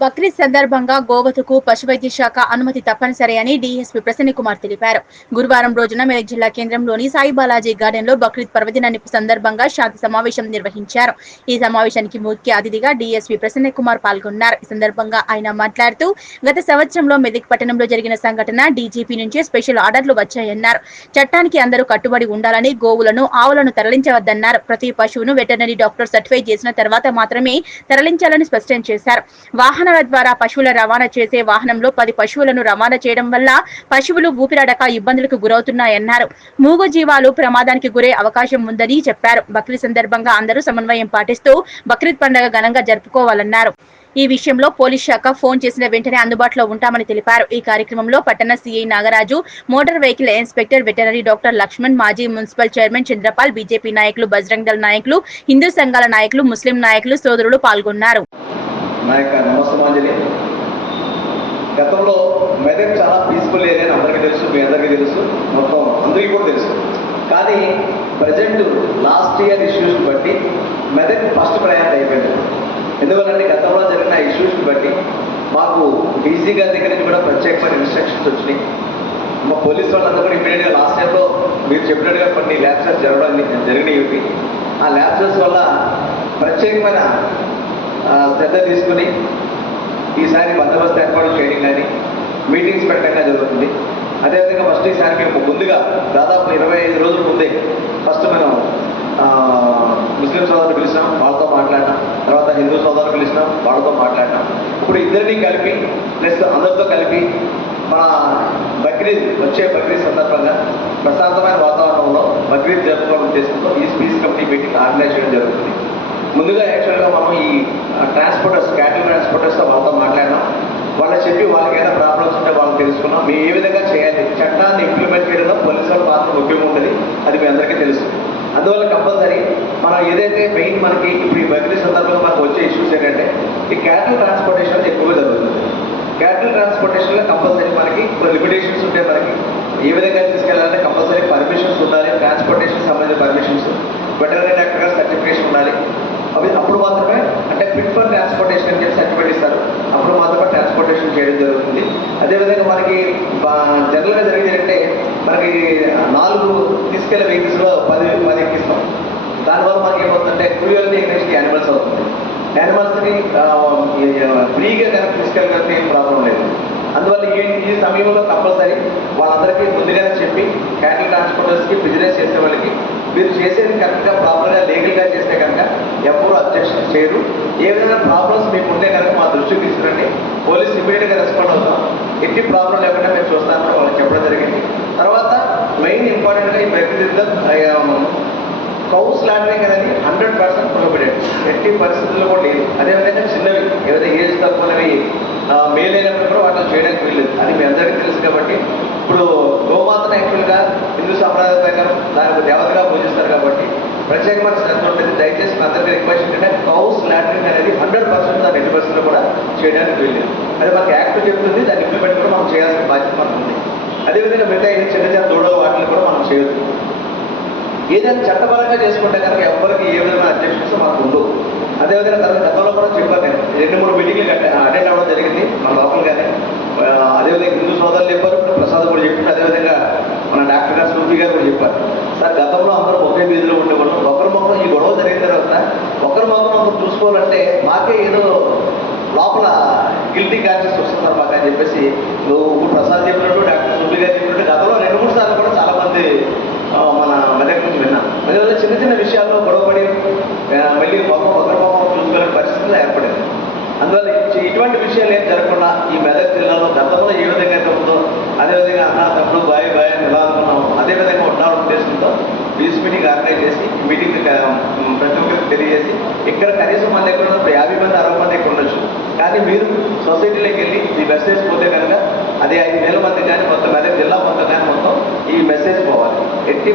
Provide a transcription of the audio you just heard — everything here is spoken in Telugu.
బక్రీద్ సందర్భంగా గోవధకు పశువైద్య శాఖ అనుమతి తప్పనిసరి అని డీఎస్పీ ప్రసన్న కుమార్ తెలిపారు. గురువారం రోజున మెదక్ జిల్లా కేంద్రంలోని సాయి బాలాజీ గార్డెన్ లో బక్రీద్ పర్వదినాన్ని సందర్భంగా శాంతి సమావేశం నిర్వహించారు. ఈ సమావేశానికి ముఖ్య అతిథిగా డీఎస్పీ ప్రసన్న కుమార్ పాల్గొన్నారు. ఈ సందర్భంగా ఆయన మాట్లాడుతూ గత సంవత్సరంలో మెదక్ పట్టణంలో జరిగిన సంఘటన డీజీపీ నుంచి స్పెషల్ ఆర్డర్లు వచ్చాయన్నారు. చట్టానికి అందరూ కట్టుబడి ఉండాలని, గోవులను ఆవులను తరలించవద్దన్నారు. ప్రతి పశువును వెటర్నరీ డాక్టర్ సర్టిఫై చేసిన తర్వాత మాత్రమే తరలించాలని స్పష్టం చేశారు. వాహనాల ద్వారా పశువుల రవాణా చేసే వాహనంలో 10 పశువులను రవాణా చేయడం వల్ల పశువులు ఊపిరాడక ఇబ్బందులకు గురవుతున్నాయన్నారు. మూగ జీవాలు ప్రమాదానికి గురే అవకాశం ఉందని చెప్పారు. బక్రీద్ సందర్భంగా అందరూ సమన్వయం పాటిస్తూ బక్రీద్ పండుగ ఘనంగా జరుపుకోవాలన్నారు. ఈ విషయంలో పోలీస్ శాఖ ఫోన్ చేసిన వెంటనే అందుబాటులో ఉంటామని తెలిపారు. ఈ కార్యక్రమంలో పట్టణ CI Nagaraju, motor vehicle inspector, veterinary doctor Lakshman, మాజీ మున్సిపల్ చైర్మన్ చంద్రపాల్, బీజేపీ నాయకులు, బజరంగ్ దళ్ నాయకులు, హిందూ సంఘాల నాయకులు, ముస్లిం నాయకులు, సోదరులు పాల్గొన్నారు. నమస్తమాంజలి. గతంలో మెదక్ చాలా పీస్ఫుల్ ఏరియా అని అందరికీ తెలుసు, మీ అందరికీ తెలుసు, మొత్తం అందరికీ కూడా తెలుసు. కానీ ప్రజెంట్ లాస్ట్ ఇయర్ ఇష్యూస్ని బట్టి మెదక్ ఫస్ట్ ప్రయారిటీ అయిపోయింది. ఎందువల్లంటే గతంలో జరిగిన ఇష్యూస్ని బట్టి మాకు డీసీ గారి దగ్గర నుంచి కూడా ప్రత్యేకమైన ఇన్స్ట్రక్షన్స్ వచ్చినాయి. మా పోలీస్ వాళ్ళందరూ కూడా ఇమీడియట్గా లాస్ట్ టైంలో మీరు చెప్పినట్టుగా కొన్ని ల్యాబ్సెస్ జరిగినాయి. ఆ ల్యాబ్సెస్ వల్ల ప్రత్యేకమైన శ్రద్ధ తీసుకుని ఈసారి బందోబస్తు ఏర్పాటు చేయడం కానీ మీటింగ్స్ పెట్టడం జరుగుతుంది. అదేవిధంగా ఫస్ట్ ఈసారి మేము ముందుగా దాదాపు 25 రోజుల ముందే ఫస్ట్ మనం ముస్లిం సోదరులు పిలిచినాం, వాళ్ళతో మాట్లాడినాం. తర్వాత హిందూ సోదరులు పిలిచినాం, వాళ్ళతో మాట్లాడినాం. ఇప్పుడు ఇద్దరిని కలిపి ప్లస్ అందరితో కలిపి మన వచ్చే బక్రీద్ సందర్భంగా ప్రశాంతమైన వాతావరణంలో బక్రీద్ జరుపుకోవడం ఉద్దేశంతో ఈ పీస్ కమిటీ మీటింగ్ ఆర్గనైజ్ చేయడం జరుగుతుంది. ముందుగా యాక్చువల్గా మనం ఈ ట్రాన్స్పోర్టర్స్, క్యాటిల్ ట్రాన్స్పోర్టర్స్తో వాళ్ళతో మాట్లాడినాం. వాళ్ళకి చెప్పి వాళ్ళకి ఏదైనా ప్రాబ్లమ్స్ ఉంటే వాళ్ళకి తెలుసుకున్నాం. మేము ఏ విధంగా చేయాలి, చట్టాన్ని ఇంప్లిమెంట్ చేయడంలో పోలీసు వాళ్ళ పాత్ర ముఖ్యంగా ఉంటుంది, అది మీ అందరికీ తెలుసు. అందువల్ల కంపల్సరీ మనం ఏదైతే మెయిన్ మనకి ఇప్పుడు ఈ బక్రీద్ సందర్భంగా మనకు వచ్చే ఇష్యూస్ ఏంటంటే ఈ క్యాటిల్ ట్రాన్స్పోర్టేషన్ ఎక్కువగా జరుగుతుంది. క్యాటిల్ ట్రాన్స్పోర్టేషన్లో కంపల్సరీ మనకి లిమిటేషన్స్ ఉంటాయి. మనకి ఏ విధంగా తీసుకెళ్ళాలంటే కంపల్సరీ పర్మిషన్స్ ఉండాలి, ట్రాన్స్పోర్టేషన్ సంబంధించిన పర్మిషన్స్, వెటర్నరీ డాక్టర్ గారు సర్టిఫికేషన్ ఉండాలి. అప్పుడు మాత్రమే అంటే ఫిట్ ఫర్ ట్రాన్స్పోర్టేషన్ అని చెప్పి సర్టిఫికేట్ ఇస్తారు. అప్పుడు మాత్రమే ట్రాన్స్పోర్టేషన్ చేయడం జరుగుతుంది. అదేవిధంగా మనకి జనరల్గా జరిగేది అంటే మనకి 4 తీసుకెళ్లే వెహికల్స్లో 10 ఎక్కిస్తాం. దానివల్ల మనకి ఏమవుతుందంటే క్రూయల్టీ అగైన్స్ట్ యానిమల్స్ అవుతుంది. యానిమల్స్ని ఫ్రీగా కనుక తీసుకెళ్ళగలిగితే ఏం ప్రాబ్లం లేదు. అందువల్ల ఈ సమయంలో కంపల్సరీ వాళ్ళందరికీ ముందుగానే చెప్పి క్యాటిల్ ట్రాన్స్పోర్టర్స్కి, బిజినెస్ చేసే వాళ్ళకి మీరు చేసేది కరెక్ట్గా ప్రాపర్గా లీగల్గా చేస్తే కనుక ఎవరు అబ్జెక్షన్ చేయరు. ఏ విధంగా ప్రాబ్లమ్స్ మీకు ఉంటే కనుక మా దృష్టికి తీసుకురండి, పోలీస్ ఇమీడియట్గా రెస్పాండ్ అవుతాం. ఎట్టి ప్రాబ్లం లేకుండా మేము చూస్తామని వాళ్ళకి చెప్పడం జరిగింది. తర్వాత మెయిన్ ఇంపార్టెంట్గా ఈ బక్రీద్ కౌ స్లాటరింగ్ అనేది 100% ప్రొహిబిటెడ్, ఎట్టి పరిస్థితుల్లో కూడా లేదు. అదేవిధంగా చిన్నవి ఏదైతే ఏజ్ తక్కువవి మేల్ అయినప్పుడు కూడా వాటిని చేయడానికి వీల్లేదు, అది మీ అందరికీ తెలుసు. కాబట్టి ఇప్పుడు గోమాతను యాక్చువల్గా హిందూ సంప్రదాయ ప్రకారం దానికి దేవతగా పూజిస్తారు కాబట్టి ప్రత్యేకమైన శ్రద్ధ ఉంటుంది. దయచేసి మీ అందరికీ రిక్వెస్ట్ ఏంటంటే కౌ స్లాటరింగ్ అనేది 100% దాని 80% కూడా చేయడానికి వీల్లేదు. అది మనకి యాక్ట్ చెప్తుంది, దాన్ని ఇంప్లిమెంట్ కూడా మనం చేయాల్సిన బాధ్యత మనకు ఉంది. అదేవిధంగా మిగతా చిన్న చిన్న దూడలు వాటిని కూడా మనం చేయొచ్చు. ఏదైనా చట్టపరంగా చేసుకుంటే కనుక ఎవరికి ఏ విధమైన అబ్జెక్షన్స్ మనకు ఉండవు. అదేవిధంగా తర్వాత గతంలో కూడా చెప్పాను, నేను 2-3 మీటింగ్లు అటెండ్ అవ్వడం జరిగింది మన లోపలగానే. అదేవిధంగా హిందూ సోదరులు చెప్పారు, ఇప్పుడు ప్రసాద్ కూడా చెప్పారు, అదేవిధంగా మన డాక్టర్ గారు సూఫీ గారు కూడా చెప్పారు. సార్ గతంలో అందరూ ఒకే వీధిలో ఉండేవాళ్ళు, ఒకరి మొక్కలు ఈ గొడవ జరిగిన తర్వాత ఒకరి మొక్కలు ఒకరు చూసుకోవాలంటే మాకే ఏదో లోపల గిల్టీ కాన్షియస్ వస్తున్నారు మాకు అని చెప్పేసి ఇప్పుడు ప్రసాద్ చెప్పినట్టు, డాక్టర్ సూఫీ గారు చెప్పినట్టు గతంలో 2-3 సార్లు కూడా చాలా మంది మన మెదక్ నుంచి విన్నాం. అందువల్ల చిన్న చిన్న విషయాల్లో గొడవపడి మళ్ళీ ఒకరి మొహం చూసుకోలేని పరిస్థితులు ఏర్పడింది. అందువల్ల ఇటువంటి విషయాలు ఏం జరగకుండా ఈ మెదక్ జిల్లాలో గతంలో ఏ విధంగా అయితే ఉందో అదేవిధంగా అన్న తప్పుడు బాయ్ అని ఎలా అనుకున్నాం అదేవిధంగా ఉండాలని ఉద్దేశంతో పీస్ మీటింగ్ ఆర్గనైజ్ చేసి మీటింగ్ ప్రతి ఒక్కరికి తెలియజేసి ఇక్కడ కనీసం మన దగ్గర 50 మంది 60 మంది ఇక్కడ ఉండొచ్చు. కానీ మీరు సొసైటీలోకి వెళ్ళి ఈ మెసేజ్ పోతే కనుక అది 5,000 మంది కానీ మొత్తం మెదక్ జిల్లా మొత్తం కానీ మొత్తం ఈ మెసేజ్ పోవాలి. ఎట్టి